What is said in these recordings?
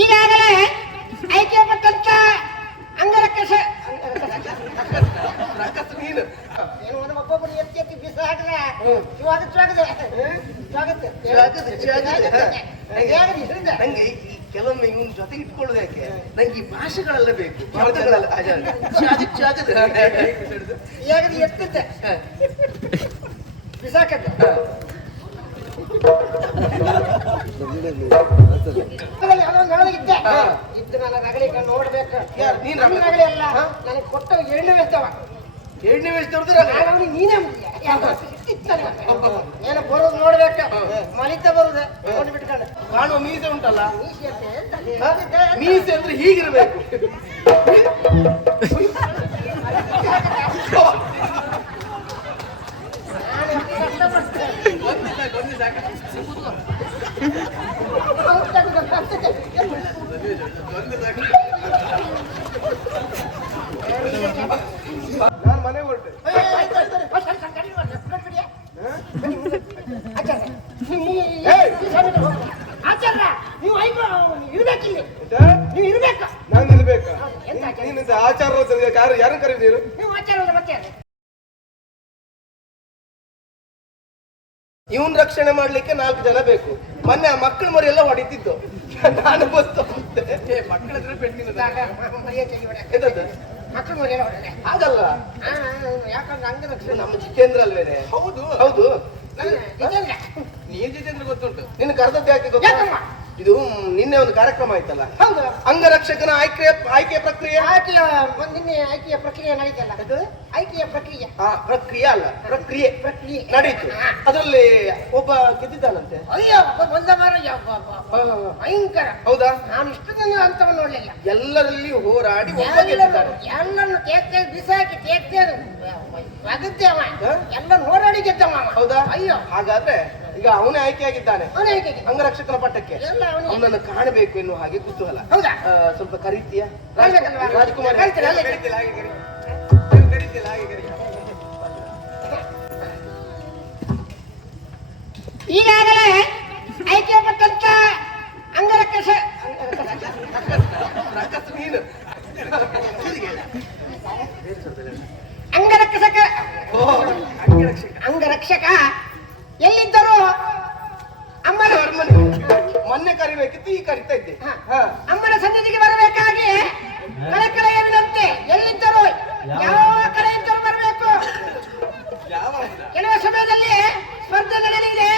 ಈಗಾಗಲೇ ಐಕ್ಯಪಟ್ಟಂತ ಪಟ್ಟಂತ ಇದರಿಂದ? ನಂಗೆ ಕೆಲವೊಮ್ಮೆ ಇವನ್ ಜೊತೆ ಇಟ್ಕೊಳ್ಳೋದು ಯಾಕೆ? ನಂಗೆ ಈ ಭಾಷೆಗಳೆಲ್ಲ ಬೇಕು. ಶಬ್ದಗಳೆಲ್ಲ. ಹೇಗಿದೆ ಎತ್ತಿದ್ದೆ. ಬಿಸಾಕತ್ತೆ ಇದ್ದು ನನ್ನ ರಗಳಿಗೆ ನೋಡ್ಬೇಕು? ನೀನ್ ರಗಳೆ? ಅಲ್ಲ? ನನಗೆ ಕೊಟ್ಟ ಎಣ್ಣೆ ಬೆಳ್ತವ ಎರಡನೇ ವೇಷ ನಾನು ನೀನೇ ಇತ್ತಲ್ಲ. ಬರೋದು ನೋಡ್ಬೇಕು ಮಲಿತ ಬರುದೆ ನೋಡಿ ಬಿಟ್ಕೊಂಡು ಕಾಣುವ ಮೀಸೆ ಉಂಟಲ್ಲ? ಮೀಸೆ ಅಂದ್ರೆ ಹೀಗಿರ್ಬೇಕು ನಾನು ಕಷ್ಟಪಡ್ತೇನೆ. ಒಂದಿಲ್ಲ, ಒಂದಿಲ್ಲ ಸಾಕು. ಅವ್ರು ತೆಗೆದು ಕಷ್ಟಕ್ಕೆ. ಒಂದು ಸಾಕು. ನಾನು ಮನೆ ಹೊರಟೆ ಏ, ಏ, ಆಯ್ತು, ಆಯ್ತು, ಆಯ್ತು. ಸರಿ, ಸರಿ, ಕಡಿಮೆ ಮಾಡಿ. ಬಿಡಿ, ಬಿಡಿ. ಬನ್ನಿ, ಮುಂದೆ. ಆಚಾರ್ಯ, ನೀವು- ನೀವು ಈ- ಈ ಸಭೆಗೆ ಹೋಗಿ. ಆಚಾರ್ಯ, ನೀವು ಐದು ಇರ್ಬೇಕಿಲ್ಲಿ ಆಯ್ತಾ? ನೀವು ಇರ್ಬೇಕು ನಾನು ನಿಲ್ಬೇಕಾ ಎಂತ ಆಚಾರ? ನೀನು ಇಂಥ ಆಚಾರ ಯಾರು ಯಾರು ಕರೀತೀರು ನೀವು ಆಚಾರ್ಯ ಅಲ್ಲ ಮತ್ತೆ ಯಾರು? ಇವನ್ ರಕ್ಷಣೆ ಮಾಡ್ಲಿಕ್ಕೆ ನಾಲ್ಕು ಜನ ಬೇಕು. ಮೊನ್ನೆ ಆ ಮಕ್ಕಳ ಮರಿ ಎಲ್ಲ ಹೊಡಿತಿದ್ದು ನಾನು ಬಸ್ತು. ಹಾಗಲ್ಲ? ಯಾಕಂದ್ರೆ ಅಂಗರಕ್ಷಣೆ ನಮ್ಮ ಜಿತೇಂದ್ರ ಅಲ್ವೇನೆ? ಹೌದು. ಹೌದು. ನೀನ್ ಜಿತೇಂದ್ರ. ಗೊತ್ತುಂಟು. ನಿನ್ ಕರೆದದ್ದು ಯಾಕೆ ಗೊತ್ತಾ? ಯಾಕಮ್ಮ? ಇದು ನಿನ್ನೆ ಒಂದು ಕಾರ್ಯಕ್ರಮ ಆಯ್ತಲ್ಲ ಹೌದು ಅಂಗರಕ್ಷಕನ ಆಯ್ಕೆ ಆಯ್ಕೆ ಪ್ರಕ್ರಿಯೆ ಆಯ್ಕೆಯ ನಿನ್ನೆ ಆಯ್ಕೆಯ ಪ್ರಕ್ರಿಯೆ ನಡೀತಲ್ಲ ಆಯ್ಕೆಯ ಪ್ರಕ್ರಿಯೆ ಆ ಪ್ರಕ್ರಿಯೆ ಅಲ್ಲ ಪ್ರಕ್ರಿಯೆ ಪ್ರಕ್ರಿಯೆ ನಡೀತು ಅದರಲ್ಲಿ ಒಬ್ಬ ಗೆದ್ದಿದ್ದಾನಂತೆ ಅಯ್ಯೋ ಬಂದ ಭಯಂಕರ ಹೌದಾ ನಾನು ಇಷ್ಟು ದಿನ ಅಂತವ ನೋಡಲಿಲ್ಲ ಎಲ್ಲರಲ್ಲಿ ಹೋರಾಡಿ ಒಬ್ಬ ಗೆದ್ದಿದ್ದಾನೆ ಎಲ್ಲರನ್ನು ತೇಗ್ತೇವೆ ಬಿಸಾಕಿ ತೇಕ್ತೆ ಅದು ಹ? ಎಲ್ಲ ಹೋರಾಡಿ ಗೆದ್ದವ ಅವ. ಹೌದಾ ಅಯ್ಯೋ ಹಾಗಾದ್ರೆ ಈಗ ಅವನೇ ಆಯ್ಕೆ ಆಗಿದ್ದಾನೆ ಹೇಗೆ ಅಂಗರಕ್ಷಕನ ಪಟ್ಟಕ್ಕೆ. ಅವನನ್ನು ಕಾಣಬೇಕು ಎನ್ನುವ ಹಾಗೆ ಕುತೂಹಲ. ಸ್ವಲ್ಪ ಕರೀತೀಯ? ರಾಜ್ಕುಮಾರ್. ಈಗಾಗಲೇ ಆಯ್ಕೆ ಪಟ್ಟಂತ ಅಂಗರಕ್ಷಕ ಅಂಗರಕ್ಷಕ. ಅಂಗರಕ್ಷಕ ಎಲ್ಲಿದ್ದರೂ? ಅಮ್ಮನ ಅರಮನೆ. ಮೊನ್ನೆ ಕರಿಬೇಕಿತ್ತು ಈ ಕರಿತಾ ಇದ್ದೆ. ಅಮ್ಮನ ಸನ್ನಿಧಿಗೆ ಬರಬೇಕಾಗಿ ಕಳಕಳೆಯ ವಿನಂತಿ. ಎಲ್ಲಿದ್ದರೂ? ಯಾವ ಕಡೆ ಇದ್ದರು ಬರಬೇಕು. ಕೆಲವು ಸಮಯದಲ್ಲಿ ಸ್ಪರ್ಧೆ ನಡೆಯಲಿದೆ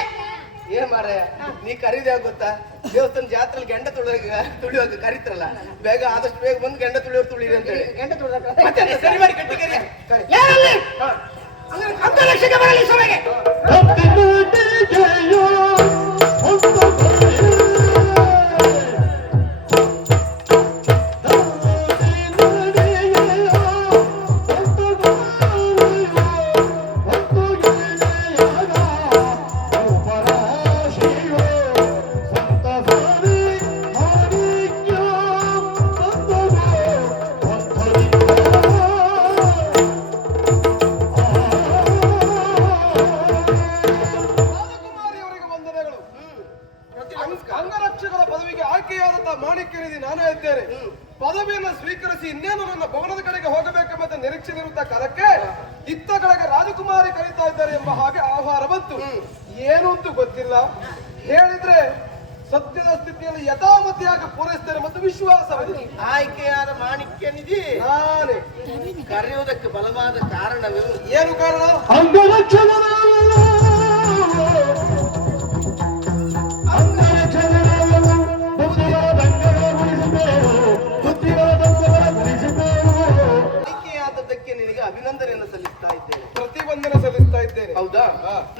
ಏನ್ ಮಾರಾಯ ನೀ ಕರೀದೆ ಗೊತ್ತಾ? ದೇವಸ್ಥಾನ ಜಾತ್ರೆಯಲ್ಲಿ ಗಂಡ ತುಳಿಯುವಾಗ ತುಳಿಯುವಾಗ ಕರೀತ್ರಲ್ಲ. ಬೇಗ ಆದಷ್ಟು ಬೇಗ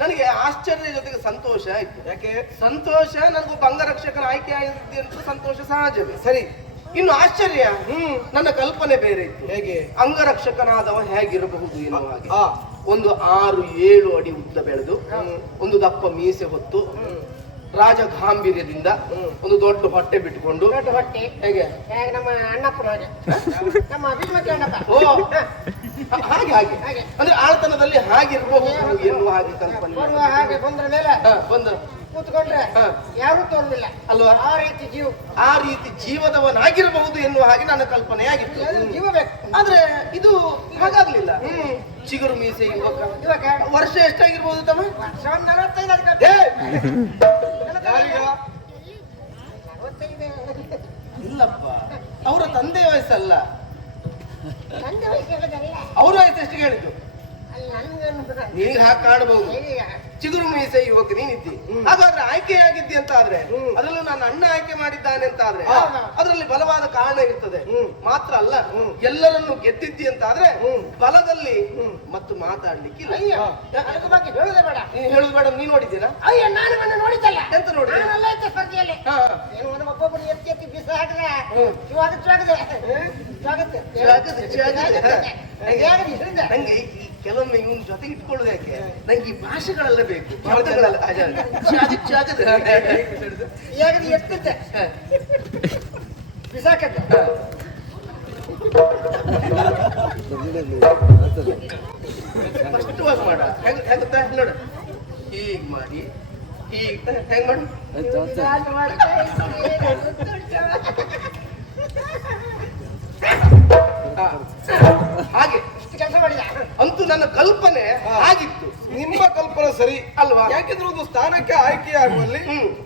ನನಗೆ ಆಶ್ಚರ್ಯ ಜೊತೆಗೆ ಸಂತೋಷ ಆಯ್ತು. ಯಾಕೆ? ಸಂತೋಷ ನನಗೂ ಅಂಗರಕ್ಷಕನ ಆಯ್ಕೆ ಆಗಿದೆ ಅಂತ ಸಂತೋಷ ಸಹಜವೇ. ಸರಿ ಇನ್ನು ಆಶ್ಚರ್ಯ? ಹ್ಮ್. ನನ್ನ ಕಲ್ಪನೆ ಬೇರೆ ಇತ್ತು. ಹೇಗೆ? ಅಂಗರಕ್ಷಕನಾದವ ಹೇಗಿರಬಹುದು ಎನ್ನುವ ಹಾಗೆ. ಒಂದು ಆರು ಏಳು ಅಡಿ ಉದ್ದ ಬೆಳೆದು ಒಂದು ದಪ್ಪ ಮೀಸೆ ಹೊತ್ತು ರಾಜ ಗಾಂಭೀರ್ಯದಿಂದ ಒಂದು ದೊಡ್ಡ ಹೊಟ್ಟೆ ಬಿಟ್ಟುಕೊಂಡು ದೊಡ್ಡ ಹೊಟ್ಟೆ. ಹೇಗೆ? ಹೇಗೆ ನಮ್ಮ ಅಣ್ಣಪ್ಪನ ಹಾಗೆ. ನಮ್ಮ ಅಣ್ಣಪ್ಪ. ಓ ಹಾಗೆ ಹಾಗೆ. ಹಾಗೆ. ಅಂದ್ರೆ ಆಳ್ತನದಲ್ಲಿ ಹಾಗಿರ್ಬಹುದು ಎನ್ನುವ ಹಾಗೆ ಕಲ್ಪನೆ. ಬರುವ ಹಾಗೆ ಬಂದ್ರ ಮೇಲೆ ಹ, ಬಂದ. ಕೂತ್ಕೊಂಡ್ರೆ. ಯಾರು ತೋರ್ಲಿಲ್ಲ. ಅಲ್ವಾ? ಆ ರೀತಿ ಜೀವ. ಆ ರೀತಿ ಜೀವದವನಾಗಿರಬಹುದು ಎನ್ನುವ ಹಾಗೆ ನನ್ನ ಕಲ್ಪನೆ ಆಗಿತ್ತು. ಜೀವ ಬೇಕು. ಆದ್ರೆ ಇದು ಹಾಗಾಗ್ಲಿಲ್ಲ. ಹ್ಮ್. ಚಿಗುರು ಮೀಸೆ ಯುವಕ. ಇವಾಗ ವರ್ಷ ಎಷ್ಟಾಗಿರ್ಬೋದು ತಮ್ಮ? ವರ್ಷ ಒಂದ್ ನಲವತ್ತೈದು ಇಲ್ಲಪ್ಪ. ಅವರ ತಂದೆ ವಯಸ್ಸಲ್ಲ. ಅವ್ರ ವಯಸ್ಸು ಎಷ್ಟು ಕೇಳಿದ್ದು? ಅಲ್ಲಿ ಹಾಕಿ ಕಾಣಬಹುದು ಚಿಗುರು ಮೀಸೆ ಯುವಕ ನೀನಿದ್ದಿ. ಹಾಗಾದ್ರೆ ಆಯ್ಕೆಯಾಗಿದ್ದಿ ಅಂತ ಆದ್ರೆ ಅದರಲ್ಲೂ ನನ್ನ ಅಣ್ಣ ಆಯ್ಕೆ ಮಾಡಿದ್ದಾನೆ ಅಂತ ಆದ್ರೆ ಅದರಲ್ಲಿ ಬಲವಾದ ಕಾರಣ ಇರ್ತದೆ. ಮಾತ್ರ ಅಲ್ಲ ಎಲ್ಲರನ್ನು ಗೆದ್ದಿದ್ದಿ ಅಂತ ಆದ್ರೆ ಬಲದಲ್ಲಿ ಮತ್ತು ಮಾತಾಡ್ಲಿಕ್ಕಿಲ್ಲ ಬಗ್ಗೆ ಹೇಳುದೇ ಬೇಡ. ನೀನ್ ನೋಡಿದ್ದೀರಾ? ಎಂತ ನೋಡಿ ಒಬ್ಬೊಬ್ಬರು ಎತ್ತಿ ಎತ್ತಿ ಬಿಸ ಹಾಕಿದ್ರೆ ನಂಗೆ ಕೆಲವೊಮ್ಮೆ ಇವನ್ ಜೊತೆಗೆ ಇಟ್ಕೊಳ್ಳೋದು ಯಾಕೆ? ನಂಗೆ ಈ ಭಾಷೆಗಳೆಲ್ಲ ಬೇಕು. ಶಬ್ದಗಳೆಲ್ಲ ಎತ್ತಿದ್ದೆ. ಬಿಸಾಕತ್ತೆ. ಸ್ಪಷ್ಟವಾಗಿ ಮಾಡ. ಹೆಂಗ್ ಹೆಂಗ ನೋಡು. ಹೀಗ್ ಮಾಡಿ ಹೀಗ್ ಹೆಂಗ್ ಮಾಡು. ಹಾಗೆ. ಇಷ್ಟು ಕೆಲಸ ಮಾಡಿದ? ನನ್ನ ಕಲ್ಪನೆ ಆಗಿತ್ತು. ನಿಮ್ಮ ಕಲ್ಪನೆ ಸರಿ ಅಲ್ವಾ? ಯಾಕೆಂದ್ರೆ ಒಂದು ಸ್ಥಾನಕ್ಕೆ ಆಯ್ಕೆಯಾಗುವಲ್ಲಿ.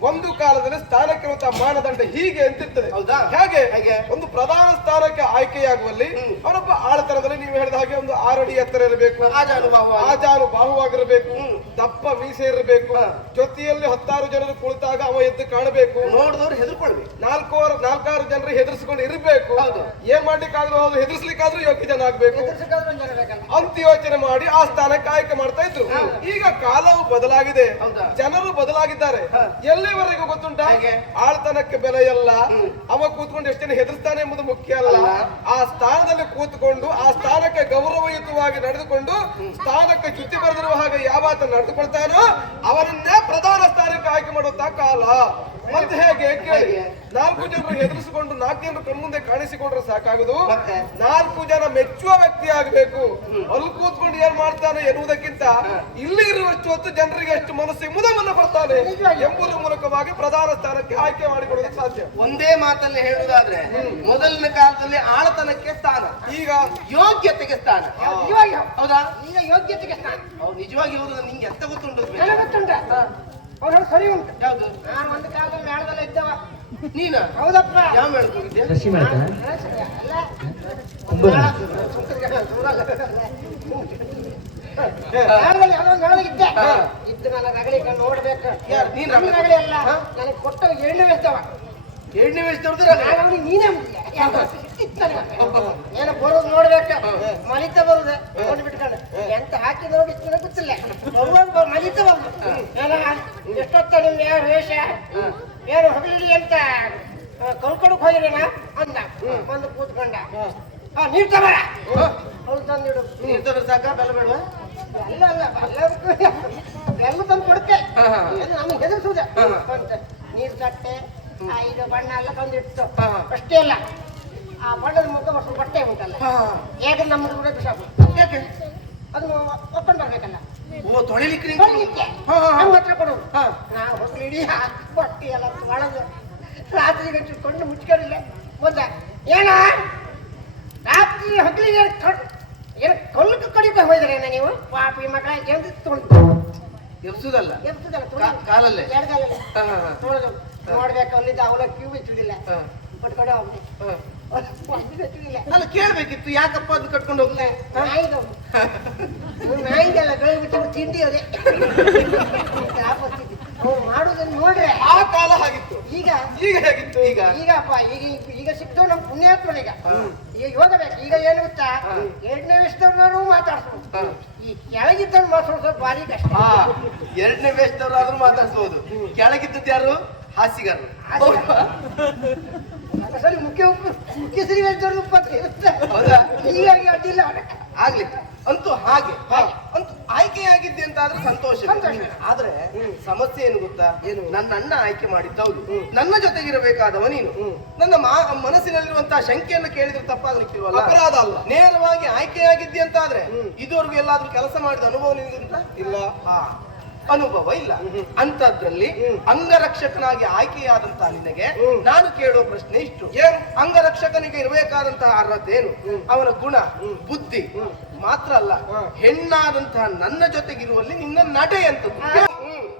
ಒಂದು ಕಾಲದಲ್ಲಿ ಸ್ಥಾನಕ್ಕಿರುವಂತಹ ಮಾನದಂಡ ಹೀಗೆ ಅಂತಿರ್ತದೆ ಹೌದಾ? ಹೇಗೆ ಹೇಗೆ? ಒಂದು ಪ್ರಧಾನ ಸ್ಥಾನಕ್ಕೆ ಆಯ್ಕೆಯಾಗುವಲ್ಲಿ ಹ್ಮ್. ಅವನೊಬ್ಬ ಆಳತನದಲ್ಲಿ ನೀವು ಹೇಳಿದ ಹಾಗೆ ಒಂದು ಆರಡಿ ಎತ್ತರ ಇರಬೇಕು ಆಜಾರು ಬಾಹುವಾಗಿರಬೇಕು. ದಪ್ಪ ಮೀಸೆ ಇರಬೇಕು. ಜೊತೆಯಲ್ಲಿ ಹತ್ತಾರು ಜನರು ಕುಳಿತಾಗ ಅವ ಎದ್ದು ಕಾಣಬೇಕು ನೋಡಿದವರು ಹೆದರ್ಕೊಳ್ಬೇಕು ನಾಲ್ಕು ನಾಲ್ಕಾರು ಜನರು ಹೆದರ್ಸ್ಕೊಂಡು ಇರಬೇಕು. ಏನ್ ಮಾಡ್ಲಿಕ್ಕಾದ್ರೂ ಅವರು ಹೆದರ್ಸ್ಲಿಕ್ಕಾದ್ರೂ ಯೋಗ್ಯ ಜನ ಆಗ್ಬೇಕು ಅಂತ ಯೋಚನೆ ಮಾಡಿ ಆ ಸ್ಥಾನಕ್ಕೆ ಆಯ್ಕೆ ಮಾಡ್ತಾ ಇದ್ರು ಈಗ ಕಾಲವು ಬದಲಾಗಿದೆ. ಜನರು ಬದಲಾಗಿದ್ದಾರೆ. ಎಲ್ಲಿವರೆಗೂ ಗೊತ್ತುಂಟ? ಆಳ್ತನಕ್ಕೆ ಬೆಲೆ ಎಲ್ಲ. ಅವ ಕೂತ್ಕೊಂಡು ಎಷ್ಟು ಜನ ಹೆದರ್ತಾನೆ ಎಂಬುದು ಮುಖ್ಯ ಅಲ್ಲ. ಆ ಸ್ಥಾನದಲ್ಲಿ ಕೂತ್ಕೊಂಡು ಆ ಸ್ಥಾನಕ್ಕೆ ಗೌರವಯುತವಾಗಿ ನಡೆದುಕೊಂಡು ಸ್ಥಾನಕ್ಕೆ ಚ್ಯುತಿ ಬರೆದಿರುವ ಹಾಗೆ ಯಾವಾತ ನಡೆದುಕೊಳ್ತಾನೋ ಅವನನ್ನೇ ಪ್ರಧಾನ ಸ್ಥಾನಕ್ಕೆ ಆಯ್ಕೆ ಮಾಡುವಂತ ಕಾಲ. ಮತ್ತೆ ಹೇಗೆ? ಕೇಳಿ. ನಾಲ್ಕು ಜನರು ಹೆದರಿಸಿಕೊಂಡು ನಾಲ್ಕು ಜನರು ಕಣ್ಮುಂದೆ ಕಾಣಿಸಿಕೊಂಡ್ರೆ ಸಾಕಾಗುದು? ನಾಲ್ಕು ಜನ ಮೆಚ್ಚುವ ವ್ಯಕ್ತಿ ಆಗ್ಬೇಕು. ಅಲ್ಲಿ ಕೂತ್ಕೊಂಡು ಏನ್ ಮಾಡ್ತಾನೆ ಎನ್ನುವುದಕ್ಕಿಂತ ಇಲ್ಲಿ ಇರುವಷ್ಟು ಹೊತ್ತು ಜನರಿಗೆ ಎಷ್ಟು ಮನಸ್ಸಿಗೆ ಮುದವನ್ನು ಬರ್ತಾನೆ ಎಂಬುದರ ಮೂಲಕವಾಗಿ ಪ್ರಧಾನ ಸ್ಥಾನಕ್ಕೆ ಆಯ್ಕೆ ಮಾಡಿಕೊಳ್ಳಲು ಸಾಧ್ಯ. ಒಂದೇ ಮಾತಲ್ಲಿ ಹೇಳುವುದಾದ್ರೆ ಮೊದಲಿನ ಕಾಲದಲ್ಲಿ ಆಳತನಕ್ಕೆ ಸ್ಥಾನ. ಈಗ? ಯೋಗ್ಯತೆಗೆ ಸ್ಥಾನ. ಹೌದಾ. ಈಗ ಯೋಗ್ಯತೆಗೆ ಸ್ಥಾನ. ನಿಜವಾಗಿ ಹೌದು. ನಿಂಗೆ ಎಂತ ಗೊತ್ತುಂಟು? ಗೊತ್ತುಂಟ? ಸರಿ ಉಂಟು. ಹೌದು ನಾನು ಒಂದು ಕಾಲದಲ್ಲಿ ಮೇಳದಲ್ಲಿ ಇದ್ದವ. ನೀನ? ಹೌದಪ್ಪ. ಯಾವ ಮೇಳಕ್ಕೆ ಹೋಗಿದ್ದೆ ಇದ್ದೆ. ಇದ್ದು ನನ್ನ ರಗಳಿಗೆ ನೋಡ್ಬೇಕು. ಯಾರು? ನೀನ್ ನನ್ನ ರಗಳೆ? ರಗಳೆ ಅಲ್ಲ. ನನಗೆ ಕೊಟ್ಟ ಎಣ್ಣೆ ಇರ್ತವ ಎರಡನೇ ವಯಸ್ಸು ನಾನು ಅವ್ನಿಗೆ ನೀನೇ ಏನೋ ಬರೋದು ನೋಡ್ಬೇಕು. ಮಲಿತ ಬರುದು. ನೋಡಿ ಬಿಟ್ಕೊಂಡು. ಎಂತ ಹಾಕಿ ನೋಡಿ ಗೊತ್ತಿಲ್ಲ. ಬರುವಾಗ ಮಲಿತ ಬರುದು ಎಷ್ಟೊತ್ತ ನಿಮ್ಗೆ ಯಾವ ವೇಷ ಏನು ಹೊಗಲಿಲ್ಲ ಅಂತ ಕಲ್ಕೊಡಕ್ ಹೋಗಿರೇನ ಅಂದ. ಬಂದು ಕೂತ್ಕೊಂಡ. ಹಾ. ನೀರ್ ತಬರ ಅವ್ಳು ತಂದಿಡು ನೀರ್ ತಂದ್ರೆ ಸಾಕ? ಬೆಲ್ಲ ಬೇಡ ಎಲ್ಲ ಅಲ್ಲ ಎಲ್ಲದಕ್ಕೂ ಎಲ್ಲ ತಂದು ಕೊಡುತ್ತೆ ನಮ್ಗೆ ಹೆದರ್ಸುದೆ. ಅಂತ ನೀರ್ ತಟ್ಟೆ ಇದು ಬಣ್ಣ ಎಲ್ಲ ತಂದಿಟ್ಟು. ಅಷ್ಟೇ ಅಲ್ಲ ಆ ಬಣ್ಣದ ಮುಖ ಸ್ವಲ್ಪ ಬಟ್ಟೆ ಉಂಟಲ್ಲ. ಏಕೆ ಹೇಗೆ ನಮ್ಮ ಕೂಡ ಬಿಸಾಕು ಅದು ಒಪ್ಕೊಂಡು ಬರ್ಬೇಕಲ್ಲ. ಓ ತೊಳಿಲಿಕ್ಕೆ ನಿಂತು ತೊಳಿಲಿಕ್ಕೆ ಹಾ, ಹಾ, ಹಾ. ನಮ್ಮ ಹತ್ರ ಕೊಡೋದು ಹಾ. ನಾವು ಹೊಸಲು ಇಡೀ ಬಟ್ಟೆ ಎಲ್ಲ ತೊಳೆದು ರಾತ್ರಿ ಗಂಟು ಮುಚ್ಕೊಂಡಿಲ್ಲ ಮುಂದೆ ಏನ? ರಾತ್ರಿ ಹಗಲಿಗೆ ಏನು ಕಲ್ಲು ಕಡಿಕೆ ಹೋಯ್ದ್ರೇನ ನೀವು? ಪಾಪಿ ಮಗ ಎಂದು ತೊಳ್ದು. ಎಬ್ಸುದಲ್ಲ? ಎಬ್ಸುದಲ್ಲ ಕಾ- ಕಾಲಲ್ಲೇ? ಎರಡು ಕಾಲಲ್ಲೇ. ತೊಳೆದು. ನೋಡ್ಬೇಕು ಅಲ್ಲಿದ್ದ ಅವಲ ಕ್ಯೂ ಬಿಚ್ಚಿಡಿಲ್ಲ ಪಟ್ಕೊಂಡೆ ಹೋಗ್ಲಿ ಹಾ. ಬಿಚ್ಚಿಡಿಲ್ಲ ಅಲ್ಲ ಕೇಳ್ಬೇಕಿತ್ತು. ಯಾಕಪ್ಪ ಅದು ಕಟ್ಕೊಂಡು ಹೋಗ್ತಾ ನಾಯಿಗೆಲ್ಲ ತಿಂಡಿ ಅದೇ. ಅವ್ರು ಮಾಡೋದನ್ನ ನೋಡ್ರೆ. ಆ ಕಾಲ ಹಾಗಿತ್ತು ಈಗ? ಈಗ ಹೇಗಿತ್ತು? ಈಗ? ಈಗಪ್ಪ ಈಗ ಈಗ ಸಿಕ್ತು ನಮ್ ಪುಣ್ಯಾತ್ಮನಿಗ. ಈಗ ಯೋಗ ಬೇಕು ಈಗ ಏನು ಗೊತ್ತಾ? ಎರಡನೇ ವಿಷಯದವ್ರನ್ನೂ ಮಾತಾಡ್ಸ್ಬೋದು. ಈ ಕೆಳಗಿದ್ದವ್ರು ಮಾತಾಡೋದು ಸ್ವಲ್ಪ ಭಾರಿ ಕಷ್ಟ. ಎರಡನೇ ವೇಷದವರಾದ್ರೂ ಮಾತಾಡ್ಸ್ಬೋದು ಕೆಳಗಿದ್ದದ್ದು ಯಾರು? ಹಾಸಿಗಾರರು ಸರಿ ಮುಖ್ಯ ಮುಖ್ಯ ಶ್ರೀ ವೇದವ್ರು ಹೌದಾ? ಹೀಗಾಗಿ ಅಡ್ಡಿಲ್ಲ. ಆಗ್ಲಿ. ಅಂತೂ ಹಾಗೆ. ಅಂತೂ ಆಯ್ಕೆಯಾಗಿದ್ದೆ ಅಂತ ಆದ್ರೆ ಸಂತೋಷ. ಆದ್ರೆ ಸಮಸ್ಯೆ ಏನು ಗೊತ್ತಾ? ಏನು? ನನ್ನ ಅಣ್ಣ ಆಯ್ಕೆ ಮಾಡಿದ್ದೌದು ನನ್ನ ಜೊತೆಗಿರಬೇಕಾದವ ನೀನು. ನನ್ನ ಮಾ- ಮನಸ್ಸಿನಲ್ಲಿರುವಂತಹ ಶಂಕೆಯನ್ನು ಕೇಳಿದ್ರೆ ತಪ್ಪಾಗ್ಲಿಕ್ಕಿಲ್ವಲ್ಲ ಅಪರಾಧ ಅಲ್ಲ. ನೇರವಾಗಿ ಆಯ್ಕೆಯಾಗಿದ್ದೆ ಅಂತ ಆದ್ರೆ ಇದುವರೆಗೂ ಎಲ್ಲಾದ್ರೂ ಕೆಲಸ ಮಾಡಿದ ಅನುಭವ ನಿನಗುಂಟಾ? ಇಲ್ಲ. ಹಾ. ಅನುಭವ ಇಲ್ಲ. ಅಂತದ್ರಲ್ಲಿ ಅಂಗರಕ್ಷಕನಾಗಿ ಆಯ್ಕೆಯಾದಂತಹ ನಿನಗೆ ನಾನು ಕೇಳುವ ಪ್ರಶ್ನೆ ಇಷ್ಟು. ಏನು? ಅಂಗರಕ್ಷಕನಿಗೆ ಇರಬೇಕಾದಂತಹ ಅರ್ಹತೆ ಏನು? ಅವನ ಗುಣ ಬುದ್ಧಿ ಮಾತ್ರ ಅಲ್ಲ. ಹೆಣ್ಣಾದಂತಹ ನನ್ನ ಜೊತೆಗಿರುವಲ್ಲಿ ನಿನ್ನ ನಟೆ ಅಂತ.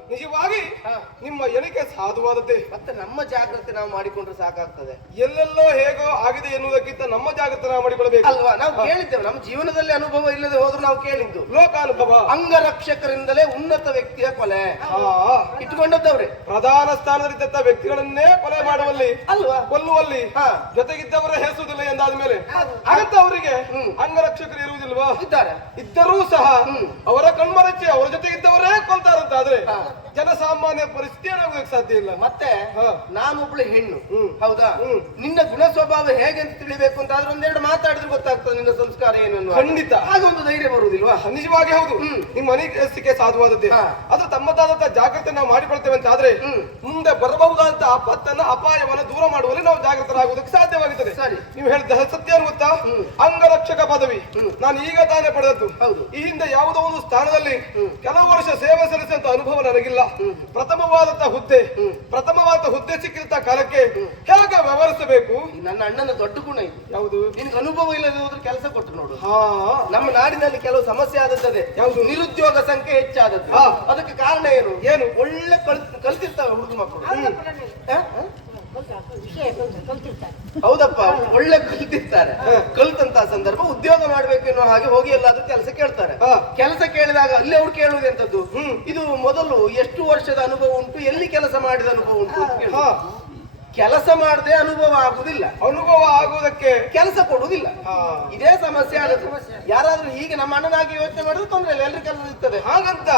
ನಿಜವಾಗಿ. ನಿಮ್ಮ ಎಣಿಕೆ ಸಾಧುವಾದದ್ದೇ. ಮತ್ತೆ ನಮ್ಮ ಜಾಗ್ರತೆ ನಾವು ಮಾಡಿಕೊಂಡ್ರೆ ಸಾಕಾಗ್ತದೆ. ಎಲ್ಲೆಲ್ಲೋ ಹೇಗೋ ಆಗಿದೆ ಎನ್ನುವುದಕ್ಕಿಂತ ನಮ್ಮ ಜಾಗ್ರತೆ ನಾವು ಮಾಡಿಕೊಳ್ಬೇಕು. ಅಲ್ವಾ? ನಾವು ಕೇಳಿದ್ದೇವೆ. ನಮ್ಮ ಜೀವನದಲ್ಲಿ ಅನುಭವ ಇಲ್ಲದೆ ಹೋದ್ರು ನಾವು ಕೇಳಿದ್ದು. ಲೋಕಾನುಭವ. ಅಂಗರಕ್ಷಕರಿಂದಲೇ ಉನ್ನತ ವ್ಯಕ್ತಿಯ ಕೊಲೆ. ಇಟ್ಟುಕೊಂಡದ್ದವ್ರೆ. ಪ್ರಧಾನ ಸ್ಥಾನದಲ್ಲಿದ್ದಂತ ವ್ಯಕ್ತಿಗಳನ್ನೇ ಕೊಲೆ ಮಾಡುವಲ್ಲಿ ಅಲ್ವಾ? ಕೊಲ್ಲುವಲ್ಲಿ ಜೊತೆಗಿದ್ದವರ ಹೆಸುವುದಿಲ್ಲ ಎಂದಾದ ಮೇಲೆ ಹಾಗಂತ ಅವರಿಗೆ. ಅಂಗರಕ್ಷಕರು ಇರುವುದಿಲ್ವಾ? ಇದ್ದಾರೆ. ಇದ್ದರೂ ಸಹ ಹ್ಮ್. ಅವರ ಕಣ್ಮರಚಿ ಅವರ ಜೊತೆಗಿದ್ದವರೇ ಕೊಲ್ತಾರಂತಾದ್ರೆ. ಜನಸಾಮಾನ್ಯ ಪರಿಸ್ಥಿತಿಯನ್ನು ಹೋಗಕ್ಕೆ ಸಾಧ್ಯ ಇಲ್ಲ ಮತ್ತೆ ನಾನು ನಾನೊಬ್ಳು ಹೆಣ್ಣು ಹ್ಮ್. ಹೌದಾ. ನಿನ್ನ ಗುಣ ಸ್ವಭಾವ ಹೇಗೆ ಅಂತ ತಿಳಿಬೇಕು ಅಂತ ಆದ್ರೆ ಒಂದೆರಡು ಮಾತಾಡಿದ್ರೆ ಗೊತ್ತಾಗ್ತದೆ ನಿನ್ನ ಸಂಸ್ಕಾರ ಏನು ಅನ್ನುವ. ಖಂಡಿತ. ಹಾಗೊಂದು ಒಂದು ಧೈರ್ಯ ಬರುವುದಿಲ್ವಾ ನಿಜವಾಗಿ ಹೌದು. ನಿಮ್ಮ ಮನೆ ಸಾಧುವಾದದ್ದೇ ಹಾ. ಅದು ತಮ್ಮದಾದಂತಹ ಜಾಗ್ರತೆ ನಾವು ಮಾಡಿಕೊಳ್ತೇವೆ ಅಂತ ಆದ್ರೆ. ಮುಂದೆ ಬರಬಹುದಾದಂತ ಆಪತ್ತನ್ನ ಅಪಾಯವನ್ನ ದೂರ ಮಾಡುವಲ್ಲಿ ನಾವು ಜಾಗೃತರಾಗುವುದಕ್ಕೆ ಸಾಧ್ಯವಾಗುತ್ತದೆ ಸರಿ. ನೀವು ಹೇಳಿದ ಸತ್ಯ ಗೊತ್ತಾ. ಅಂಗರಕ್ಷಕ ಪದವಿ. ನಾನು ಈಗ ತಾನೇ ಪಡೆದದ್ದು ಹೌದು. ಈ ಹಿಂದೆ ಯಾವುದೋ ಒಂದು ಸ್ಥಾನದಲ್ಲಿ. ಕೆಲವು ವರ್ಷ ಸೇವೆ ಸಲ್ಲಿಸಿದಂತ ಅನುಭವ ನನಗಿಲ್ಲ ಹ್ಮ್. ಪ್ರಥಮವಾದಂತ ಹುದ್ದೆ ಹ್ಮ್. ಪ್ರಥಮವಾದ ಹುದ್ದೆ ಸಿಕ್ಕಿದಂತ ಕಾಲಕ್ಕೆ ಹೇಗೆ ವ್ಯವಹರಿಸಬೇಕು? ನನ್ನ ಅಣ್ಣನ ದೊಡ್ಡ ಗುಣ ಇದು. ಯಾವುದು? ನಿನ್ಗೆ ಅನುಭವ ಇಲ್ಲದೆ ಹೋದ್ರೆ ಕೆಲಸ ಕೊಟ್ಟು ನೋಡು. ಹಾ. ನಮ್ಮ ನಾಡಿನಲ್ಲಿ ಕೆಲವು ಸಮಸ್ಯೆ ಆದದ್ದದೆ ಯಾವುದು? ನಿರುದ್ಯೋಗ ಸಂಖ್ಯೆ ಹೆಚ್ಚಾದದ್ದು. ಹಾ. ಅದಕ್ಕೆ ಕಾರಣ ಏನು? ಏನು? ಒಳ್ಳೆ ಕಲ್ ಕಲ್ತಿರ್ತಾವೆ ಹುಡುಗ ಮಕ್ಕಳು. ಹೌದಪ್ಪ ಒಳ್ಳೆ ಕಲ್ತಿರ್ತಾರೆ. ಕಲ್ತಂತ ಸಂದರ್ಭ ಉದ್ಯೋಗ ಮಾಡ್ಬೇಕು ಎನ್ನುವ ಹಾಗೆ ಹೋಗಿ ಎಲ್ಲಾದ್ರೂ ಕೆಲಸ ಕೇಳ್ತಾರೆ. ಕೆಲಸ ಕೇಳಿದಾಗ ಅಲ್ಲಿ ಅವ್ರು ಕೇಳುವುದು ಎಂತದ್ದು? ಹ್ಮ್. ಇದು ಮೊದಲು ಎಷ್ಟು ವರ್ಷದ ಅನುಭವ ಉಂಟು ಎಲ್ಲಿ ಕೆಲಸ ಮಾಡಿದ ಅನುಭವ ಉಂಟು ಕೆಲಸ ಮಾಡದೆ ಅನುಭವ ಆಗುದಿಲ್ಲ ಅನುಭವ ಆಗುವುದಕ್ಕೆ ಕೆಲಸ ಕೊಡುವುದಿಲ್ಲ. ಇದೇ ಸಮಸ್ಯೆ ಆದದ್ದು ಯಾರಾದ್ರೂ ಹೀಗೆ ನಮ್ಮ ಅಣ್ಣನಾಗಿ ಯೋಚನೆ ಮಾಡಿದ್ರೆ ತೊಂದರೆ ಇಲ್ಲ ಎಲ್ಲರೂ ಕೆಲಸ ಇರ್ತದೆ ಹಾಗಂತ.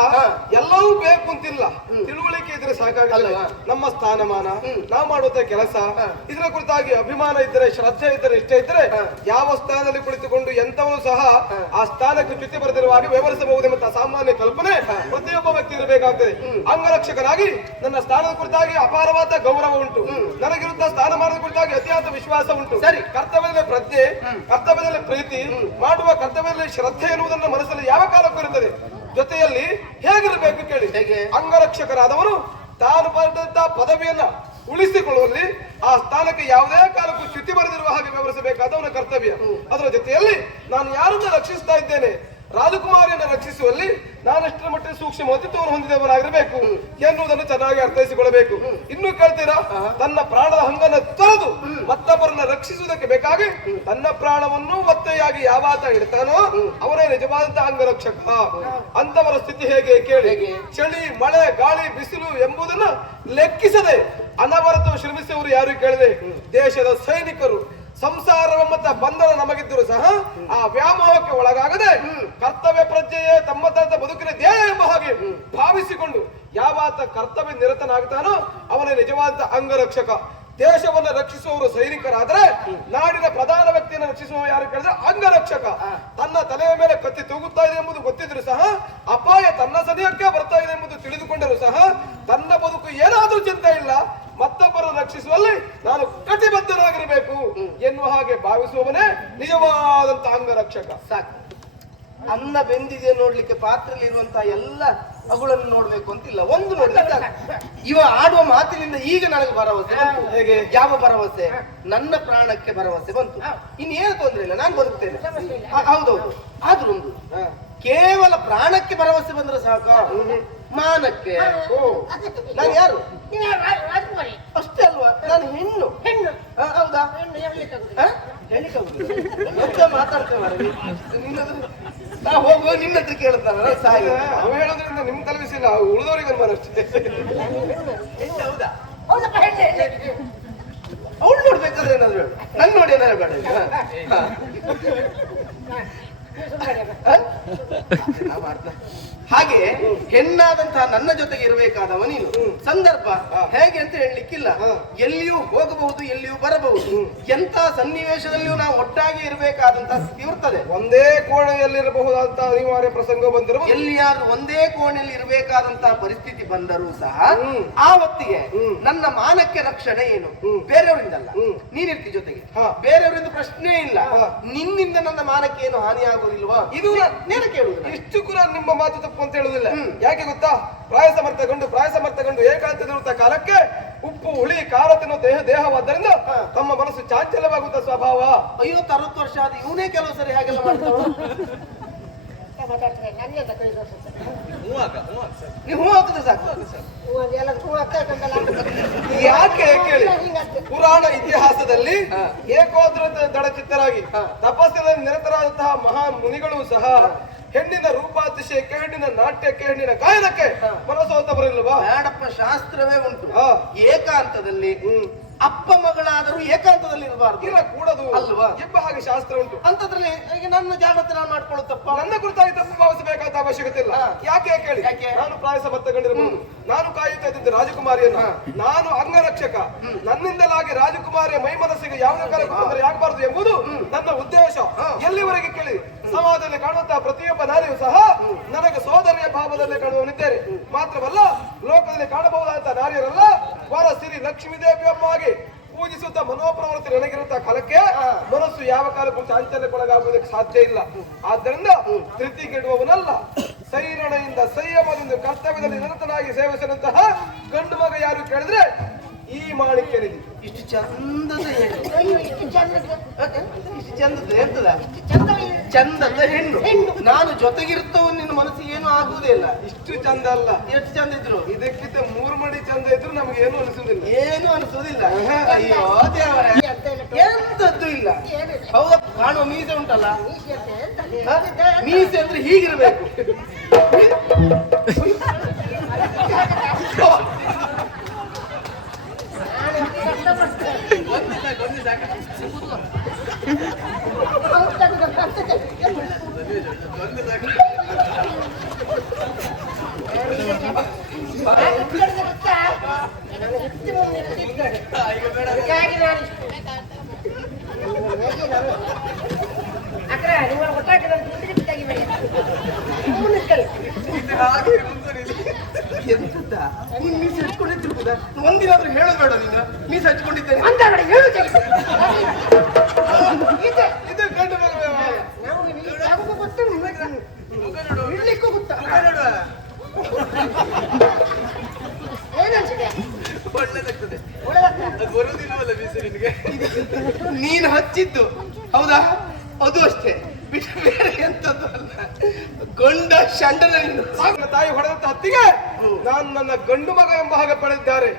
ಎಲ್ಲವೂ ಬೇಕು ಅಂತಿಲ್ಲ. ತಿಳುವಳಿಕೆ ಇದ್ರೆ ಸಾಕಾಗಲ್ಲ. ನಮ್ಮ ಸ್ಥಾನಮಾನ. ನಾವು ಮಾಡುವಂತ ಕೆಲಸ ಇದರ ಕುರಿತಾಗಿ ಅಭಿಮಾನ ಇದ್ರೆ ಶ್ರದ್ಧೆ ಇದ್ದರೆ ಇಷ್ಟ ಇದ್ದರೆ ಯಾವ ಸ್ಥಾನದಲ್ಲಿ ಕುಳಿತುಕೊಂಡು ಎಂತವನು ಸಹ ಆ ಸ್ಥಾನಕ್ಕೆ ಚ್ಯುತಿ ಬರೆದಿರುವ ಹಾಗೆ ವ್ಯವಹರಿಸಬಹುದೆಂಬ ಸಾಮಾನ್ಯ ಕಲ್ಪನೆ. ಪ್ರತಿಯೊಬ್ಬ ವ್ಯಕ್ತಿ ಇರಬೇಕಾಗ್ತದೆ. ಅಂಗರಕ್ಷಕನಾಗಿ ನನ್ನ ಸ್ಥಾನದ ಕುರಿತಾಗಿ ಅಪಾರವಾದ ಗೌರವ ಉಂಟು. ನನಗಿರುತ್ತ ಸ್ಥಾನಮಾನದ ಕುರಿತಾಗಿ ಅತಿಯಾದ ವಿಶ್ವಾಸ ಉಂಟು. ಸರಿ. ಕರ್ತವ್ಯದಲ್ಲಿ ಪ್ರಜ್ಞೆ. ಕರ್ತವ್ಯದಲ್ಲಿ ಪ್ರೀತಿ ಮಾಡುವ ಕರ್ತವ್ಯದಲ್ಲಿ ಶ್ರದ್ಧೆ ಇರುವುದನ್ನು ಮನಸ್ಸಲ್ಲಿ ಯಾವ ಕಾಲಕ್ಕೂ ಇರುತ್ತದೆ? ಜೊತೆಯಲ್ಲಿ ಹೇಗಿರಬೇಕು ಕೇಳಿ? ಹೇಗೆ? ಅಂಗರಕ್ಷಕರಾದವನು ತಾನು ಪಡೆದಂತಹ ಪದವಿಯನ್ನ ಉಳಿಸಿಕೊಳ್ಳುವಲ್ಲಿ ಆ ಸ್ಥಾನಕ್ಕೆ ಯಾವುದೇ ಕಾಲಕ್ಕೂ ಚ್ಯುತಿ ಬರೆದಿರುವ ಹಾಗೆ ವ್ಯವಹರಿಸಬೇಕಾದವನ ಕರ್ತವ್ಯ. ಅದರ ಜೊತೆಯಲ್ಲಿ ನಾನು ಯಾರನ್ನ ರಕ್ಷಿಸ್ತಾ ಇದ್ದೇನೆ? ರಾಜಕುಮಾರಿಯನ್ನ ರಕ್ಷಿಸುವಲ್ಲಿ ನಾನೆಷ್ಟರ ಮಟ್ಟಿಗೆ ಸೂಕ್ಷ್ಮ ಮತಿತ್ವವನ್ನು ಹೊಂದಿದವರಾಗಿರಬೇಕು ಎನ್ನುವುದನ್ನು ಚೆನ್ನಾಗಿ ಅರ್ಥೈಸಿಕೊಳ್ಳಬೇಕು. ಇನ್ನು ಕೇಳ್ತೀರಾ? ತನ್ನ ಪ್ರಾಣದ ಹಂಗನ್ನು ತೊರೆದು ಮತ್ತೊಬ್ಬರನ್ನ ರಕ್ಷಿಸುವುದಕ್ಕೆ ಬೇಕಾಗಿ ತನ್ನ ಪ್ರಾಣವನ್ನು ಒತ್ತೆಯಾಗಿ ಯಾವಾತ ಇಡ್ತಾನೋ ಅವರೇ ನಿಜವಾದಂತಹ ಅಂಗರಕ್ಷಕ. ಅಂತವರ ಸ್ಥಿತಿ ಹೇಗೆ ಕೇಳಿ. ಚಳಿ ಮಳೆ ಗಾಳಿ ಬಿಸಿಲು ಎಂಬುದನ್ನ ಲೆಕ್ಕಿಸದೆ ಅನವರತ ಶ್ರಮಿಸುವವರು ಯಾರು ಕೇಳಿದೆ? ದೇಶದ ಸೈನಿಕರು. ಸಂಸಾರವೆಂಬಂತ ಬಂಧನ ನಮಗಿದ್ದರೂ ಸಹ ಆ ವ್ಯಾಮೋಹಕ್ಕೆ ಒಳಗಾಗದೆ ಕರ್ತವ್ಯ ಪ್ರಜ್ಞೆಯೇ ತಮ್ಮ ತರದ ಬದುಕಿನ ಧ್ಯೇಯ ಎಂಬ ಹಾಗೆ ಭಾವಿಸಿಕೊಂಡು ಯಾವಾತ ಕರ್ತವ್ಯ ನಿರತನಾಗ್ತಾನೋ ಅವನೇ ನಿಜವಾದ ಅಂಗರಕ್ಷಕ. ದೇಶವನ್ನ ರಕ್ಷಿಸುವವರು ಸೈನಿಕರಾದರೆ ನಾಡಿನ ಪ್ರಧಾನ ವ್ಯಕ್ತಿಯನ್ನು ರಕ್ಷಿಸುವ ಯಾರು ಕೇಳಿದ್ರೆ ಅಂಗರಕ್ಷಕ. ತನ್ನ ತಲೆಯ ಮೇಲೆ ಕತ್ತಿ ತೂಗುತ್ತಾ ಇದೆ ಎಂಬುದು ಗೊತ್ತಿದ್ರು ಸಹ ಅಪಾಯ ತನ್ನ ಸದ್ಯಕ್ಕೆ ಬರ್ತಾ ಇದೆ ಎಂಬುದು ತಿಳಿದುಕೊಂಡರೂ ಸಹ ತನ್ನ ಬದುಕು ಏನಾದರೂ ಚಿಂತೆ ಇಲ್ಲ. ಮತ್ತೊಬ್ಬರನ್ನು ರಕ್ಷಿಸುವಲ್ಲಿ ನಾನು ಕಟಿಬದ್ಧನಾಗಿರಬೇಕು ಎನ್ನುವ ಹಾಗೆ ಭಾವಿಸುವವನೇ ನಿಜವಾದಂತ ಅಂಗರಕ್ಷಕ ಸಾಕು. ಅನ್ನ ಬೆಂದಿದೆ ನೋಡ್ಲಿಕ್ಕೆ ಪಾತ್ರೆಯಲ್ಲಿ ಇರುವಂತಹ ಎಲ್ಲ ಅವುಗಳನ್ನು ನೋಡ್ಬೇಕು ಅಂತಿಲ್ಲ. ಒಂದು ನೋಡಿದ್ರೆ ಇವ ಆಡುವ ಮಾತಿನಿಂದ ಈಗ ನನಗೆ ಭರವಸೆ ಬಂತು. ಹೇಗೆ? ಯಾವ ಭರವಸೆ? ನನ್ನ ಪ್ರಾಣಕ್ಕೆ ಭರವಸೆ ಬಂತು. ಇನ್ನೇನು ತೊಂದರೆ ಇಲ್ಲ ನಾನು ಬದುಕ್ತೇನೆ. ಹೌದೌದು ಆದ್ರೂ ಒಂದು ಕೇವಲ ಪ್ರಾಣಕ್ಕೆ ಭರವಸೆ ಬಂದ್ರೆ ಸಾಕು? ಮಾನಕ್ಕೆ. ಓ. ನಾನು ಯಾರು? ಅಷ್ಟೇ ಅಲ್ವಾ? ನಾನು ಹೆಣ್ಣು. ಹೆಣ್ಣು. ಹೌದಾ. ಎಂತ ಮಾತಾಡ್ತೇವೆ ನಾ ಹೋಗುವ ನಿನ್ನ ಹತ್ರ ಕೇಳ್ತಾನ ಸಾಯಿ. ಅವ ಹೇಳೋದ್ರಿಂದ ನಿಮ್ ತಲುಪಿಸಿಲ್ಲ ಉಳಿದವರಿಗೆ ಅನ್ಮಾನ ಅಷ್ಟೇ. ಹೌದಾ? ಅವಳು ನೋಡ್ಬೇಕಾದ್ರೆ ಏನಾದ್ರು ಹೇಳು. ನನ್ ನೋಡಿ ಏನಾದ್ರು ಬೇಡ ನಾವು ಮಾಡ್ತೆ. ಹಾಗೆ ಹೆಣ್ಣಾದಂತಹ ನನ್ನ ಜೊತೆಗೆ ಇರಬೇಕಾದವ ನೀನು ಸಂದರ್ಭ ಹೇಗೆ ಅಂತ ಹೇಳಲಿಕ್ಕಿಲ್ಲ. ಎಲ್ಲಿಯೂ ಹೋಗಬಹುದು ಎಲ್ಲಿಯೂ ಬರಬಹುದು ಎಂತ ಸನ್ನಿವೇಶದಲ್ಲಿಯೂ ನಾವು ಒಟ್ಟಾಗಿ ಇರಬೇಕಾದಂತಹ ಸ್ಥಿತಿ ಇರ್ತದೆ ಒಂದೇ ಕೋಣೆಯಲ್ಲಿರಬಹುದಾದಂತ ಅನಿವಾರ್ಯ ಪ್ರಸಂಗ ಬಂದಿರುವ ಎಲ್ಲಿಯಾದ್ರೂ ಒಂದೇ ಕೋಣೆಯಲ್ಲಿ ಇರಬೇಕಾದಂತಹ ಪರಿಸ್ಥಿತಿ ಬಂದರೂ ಸಹ. ಆ ಹೊತ್ತಿಗೆ. ನನ್ನ ಮಾನಕ್ಕೆ ರಕ್ಷಣೆ ಏನು. ಬೇರೆಯವರಿಂದಲ್ಲ. ನೀನಿರ್ತಿ ಜೊತೆಗೆ ಹಾ. ಬೇರೆಯವರಿಂದ ಪ್ರಶ್ನೆ ಇಲ್ಲ. ನಿನ್ನಿಂದ ನನ್ನ ಮಾನಕ್ಕೆ ಏನು ಹಾನಿ ಇದು ನೇರ ಕೇಳುವುದು. ಇಷ್ಟು ಕೂಡ ನಿಮ್ಮ ಮಾತು ತಪ್ಪು ತಪ್ಪು ಅಂತ ಹೇಳುದಿಲ್ಲ. ಯಾಕೆ ಗೊತ್ತಾ? ಪ್ರಾಯ ಸಮರ್ಥಗೊಂಡು ಪ್ರಾಯ ಸಮರ್ಥಗೊಂಡು ಏಕಾಂತದಿರುವಂತ ಕಾಲಕ್ಕೆ ಉಪ್ಪು ಹುಳಿ ಖಾರ ತಿನ್ನುವ ದೇಹ ದೇಹವಾದ್ದರಿಂದ ತಮ್ಮ ಮನಸ್ಸು ಚಾಂಚಲ್ಯವಾಗುತ್ತ ಸ್ವಭಾವ? ಐವತ್ತು ವರ್ಷ ಆದ ಇವನೇ ಕೆಲವು ಸರಿ ಹಾಗೆಲ್ಲ ನೀವು ಹಾಕಿದ್ರೆ ಸಾಕು. ಯಾಕೆ ಕೇಳಿ? ಪುರಾಣ ಇತಿಹಾಸದಲ್ಲಿ ಏಕೋದ್ರ ದಡಚಿತ್ತರಾಗಿ ತಪಸ್ಸಿನಲ್ಲಿ ನಿರತರಾದಂತಹ ಮಹಾ ಮುನಿಗಳು ಸಹ ಹೆಣ್ಣಿನ ರೂಪಾತಿಶಯಕ್ಕೆ ಹೆಣ್ಣಿನ ನಾಟ್ಯಕ್ಕೆ ಹೆಣ್ಣಿನ ಗಾಯನಕ್ಕೆ ಮನಸೋತವರಿಲ್ವಾ ಬೇಡಪ್ಪ ಶಾಸ್ತ್ರವೇ ಉಂಟು. ಏಕಾಂತದಲ್ಲಿ ಅಪ್ಪ ಮಗಳಾದರೂ ಏಕಾಂತದಲ್ಲಿ ಇರಬಾರ್ದು. ಇಲ್ಲ ಕೂಡದು. ಅಲ್ವಾ? ಎಂಬ ಹಾಗೆ ಶಾಸ್ತ್ರ ಉಂಟು. ಅಂತದ್ರಲ್ಲಿ ಈಗ ನನ್ನ ಜಾಗ್ರತೆ ನಾನು ಮಾಡ್ಕೊಳ್ಳುತ್ತಪ್ಪ? ನನ್ನ ಕುರಿತಾಗಿ ತಪ್ಪು ಭಾವಿಸಬೇಕಾದ ಅವಶ್ಯಕತೆ ಇಲ್ಲ ಯಾಕೆ ಕೇಳಿ? ಯಾಕೆ? ನಾನು ಪ್ರಾಯಸ ಬರ್ತಕೊಂಡಿರಬಹುದು ನಾನು ಕಾಯುತ್ತಾ ಇದ್ದಿದ್ದು ರಾಜಕುಮಾರಿಯನ್ನ ನಾನು ಅಂಗರಕ್ಷಕ. ನನ್ನಿಂದಲಾಗಿ ರಾಜಕುಮಾರಿಯ ಮೈ ಮನಸ್ಸಿಗೆ ಯಾವುದೇ ತೊಂದರೆ ಆಗಬಾರದು ಎಂಬುದು ನನ್ನ ಉದ್ದೇಶ. ಎಲ್ಲಿವರೆಗೆ ಕೇಳಿ? ಸಮಾಜದಲ್ಲಿ ಕಾಣುವಂತಹ ಪ್ರತಿಯೊಬ್ಬ ನಾರಿಯೂ ಸಹ ನನಗೆ ಸೋದರಿಯ ಭಾವದಲ್ಲಿ ಕಾಣುವನಿದ್ದೇನೆ ಮಾತ್ರವಲ್ಲ ಲೋಕದಲ್ಲಿ ಕಾಣಬಹುದಾದಂತಹ ನಾರಿಯರಲ್ಲ ವರ ಸಿರಿ ಲಕ್ಷ್ಮೀ ದೇವಿಯಮ್ಮಾಗಿ ಪೂಜಿಸುತ್ತ ಮನೋಪ್ರವೃತ್ತಿ ನನಗಿರುವಂತಹ ಕಾಲಕ್ಕೆ ಮನಸ್ಸು ಯಾವ ಕಾಲಕ್ಕೂ ಚಾಂಚಲ್ಯಕ್ಕೊಳಗಾಗುವುದಕ್ಕೆ ಸಾಧ್ಯ ಇಲ್ಲ. ಆದ್ದರಿಂದ ಧೃತಿಗೆಡುವವನಲ್ಲ ಸೈರಣೆಯಿಂದ ಸಂಯಮದಿಂದ ಕರ್ತವ್ಯದಲ್ಲಿ ನಿರತನಾಗಿ ಸೇವಿಸಿದಂತಹ ಗಂಡು ಮಗ ಯಾರು ಕೇಳಿದ್ರೆ ಈ ಮಾಣಿಕ್ಯನಿಧಿ ಇಷ್ಟು ಚಂದದ ಹೆಣ್ಣು ಇಷ್ಟು ಚಂದದ ಇಷ್ಟು ಚಂದದ. ಚಂದದ ಹೆಣ್ಣು. ನಾನು ಜೊತೆಗಿರ್ತವ ನಿನ್ನ ಮನಸ್ಸಿಗೆ ಏನು ಆಗುವುದೇ ಇಲ್ಲ. ಇಷ್ಟು ಚಂದ ಅಲ್ಲ. ಎಷ್ಟು ಚಂದ ಇದ್ರು? ಇದಕ್ಕಿಂತ ಮೂರು ಮಡಿ ಚಂದ ಇದ್ರು ನಮ್ಗೆ ಏನು ಅನಿಸುದಿಲ್ಲ ಏನು ಅನಿಸೋದಿಲ್ಲ ಅಯ್ಯೋ ದೇವರ ಇಲ್ಲ. ಎಂತದ್ದು ಇಲ್ಲ. ಏನಿದೆ? ಹೌದಾ? ಕಾಣುವ ಮೀಸೆ ಉಂಟಲ್ಲ? ಮೀಸೆ ಅಂದ್ರೆ ಹೀಗಿರ್ಬೇಕು. ನಾನು ಕಷ್ಟಪಡ್ತೇನೆ. ಹೌದು, ತೆಗೆದು ಕರ್ತದೆ. ನಾನು ಹಿಡ್ಕೊಂಡೆ ಗೊತ್ತಾ? ನಾನು ಹಿಡ್ದು ಮುಂದೆ ಹಿಡ್ಕೊಂಡೆ. ಹಾಗಾಗಿ ನಾನು ಇಷ್ಟು- ಹೇಗೆ ನಾನು- ಅಕ್ರ, ನಿಮ್ಮನ್ನ ಒಟ್ಟಾಗಿ ನಾನು ತಿಂಡಿ ಬಿಟ್ಟಾಗಿ ಬೇಡ. ಸುಮ್ಮನೆ ನಿಂತ್ಕೊಳ್ಳಿ. ಎಂತದ ನೀನ್ ಮೀಸೆ ಹಚ್ಕೊಂಡಿದ್ದಿರ್ಬೋದ ಒಂದಿನಾದ್ರೂ ಹೇಳಬೇಡ ನೀನು ಮೀಸೆ ಹಚ್ಕೊಂಡಿದ್ದೇನೆ ಅಂತ ನೋಡಿ, ಹೇಳು ತೆಗಿ. ಇದೆ. ಇದು ಗಂಡು ಮಗ ವ್ಯವಹಾರ. ನಮಗೆ ಇಲ್ಲಿ ಯಾರಿಗೂ ಗೊತ್ತು, ನಿಮಗೆ ಇಡ್ಲಿಕ್ಕೂ ಗೊತ್ತು. ಏನನ್ಸಿದೆ? ಒಳ್ಳೆದಾಗ್ತದೆ? ನೀನು ಹಚ್ಚಿದ್ದು. ಹೌದಾ? ಅದು ಅಷ್ಟೇ. ಬಿಟ್ಟು ಬೇರೆ ಎಂತದ್ದು ಅಲ್ಲ. ಗಂಡ ಶಂಡನ ನೀನು ನನ್ನ ತಾಯಿ ಹೊಡೆದಂತ ಹತ್ತಿಗೆ ನಾನು ನನ್ನ ಗಂಡು ಮಗ ಎಂಬ ಹಾಗೆ ಪಡೆದಿದ್ದಾರೆ.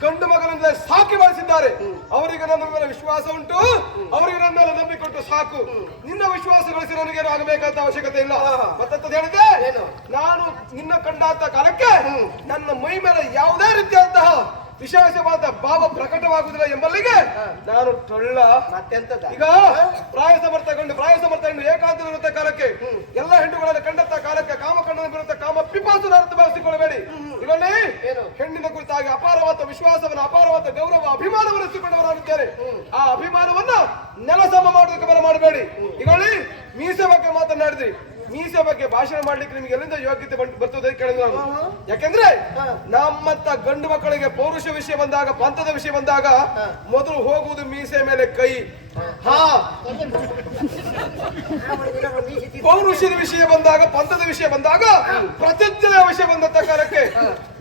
ಗಂಡು ಮಗನಿಂದ ಸಾಕಿ ಬಳಸಿದ್ದಾರೆ. ಅವರಿಗೆ ನನ್ನ ಮೇಲೆ ವಿಶ್ವಾಸ ಉಂಟು. ಅವರಿಗೆ ನನ್ನ ಮೇಲೆ ನಂಬಿಕೊಟ್ಟು ಸಾಕು. ನಿನ್ನ ವಿಶ್ವಾಸ ಗಳಿಸಿ ನನಗೇನು ಆಗಬೇಕಾದ ಅವಶ್ಯಕತೆ ಇಲ್ಲ. ಮತ್ತಂತದ್ದು ಹೇಳಿದೆ ಏನು? ನಾನು ನಿನ್ನ ಕಂಡಂತ ಕಾಲಕ್ಕೆ ನನ್ನ ಮೈ ಮೇಲೆ ಯಾವುದೇ ರೀತಿಯಾದಂತಹ ವಿಶೇಷವಾದ ಭಾವ ಪ್ರಕಟವಾಗುವುದಿಲ್ಲ ಎಂಬಲ್ಲಿಗೆ? ನಾನು ಟೊಳ್ಳ ಮತ್ತೆಂತದ ಈಗ ಪ್ರಾಯ ಸಮರ್ಥಗೊಂಡು ಪ್ರಾಯ ಏಕಾಂತ ಏಕಾಂತವಿರುವಂತ ಕಾಲಕ್ಕೆ ಎಲ್ಲ ಹೆಣ್ಣುಗಳನ್ನು ಕಂಡಂತ ಕಾಲಕ್ಕೆ ಕಾಮ ಕಂಡು ಬರುವಂತ ಕಾಮ ಪಿಪಾಸು ಅರ್ಥ ಭಾವಿಸಿಕೊಳ್ಳಬೇಡಿ ಇವಲ್ಲಿ ಏನು? ಹೆಣ್ಣಿನ ಕುರಿತಾಗಿ ಅಪಾರವಾದ ವಿಶ್ವಾಸವನ್ನು ಅಪಾರವಾದ ಗೌರವ ಅಭಿಮಾನವನ್ನು ಇಟ್ಟುಕೊಂಡವರಾಗಿದ್ದೇನೆ ಆ ಅಭಿಮಾನವನ್ನ ನೆಲಸಮ ಮಾಡೋದಕ್ಕೆ ಬರ ಮಾಡಬೇಡಿ. ಈಗೊಳ್ಳಿ ಮೀಸೆ ಬಗ್ಗೆ ಮಾತನಾಡಿದ್ರಿ ಮೀಸೆ ಬಗ್ಗೆ ಭಾಷಣ ಮಾಡ್ಲಿಕ್ಕೆ ನಿಮ್ಗೆ ಎಲ್ಲಿಂದ ಯೋಗ್ಯತೆ ಬಂದ್- ಬರ್ತದೆ ಕೇಳಿದ್ರು ನಾನು. ಯಾಕೆಂದ್ರೆ ನಮ್ಮಂತ ಗಂಡು ಮಕ್ಕಳಿಗೆ ಪೌರುಷ ವಿಷಯ ಬಂದಾಗ ಪಂಥದ ವಿಷಯ ಬಂದಾಗ ಮೊದಲು ಹೋಗುವುದು ಮೀಸೆ ಮೇಲೆ ಕೈ ಪೌರುಷದ ವಿಷಯ ಬಂದಾಗ ಪಂಥದ ವಿಷಯ ಬಂದಾಗ ಪ್ರತಿಜ್ಞೆಯ ವಿಷಯ ಬಂದಂತ ಕಾಲಕ್ಕೆ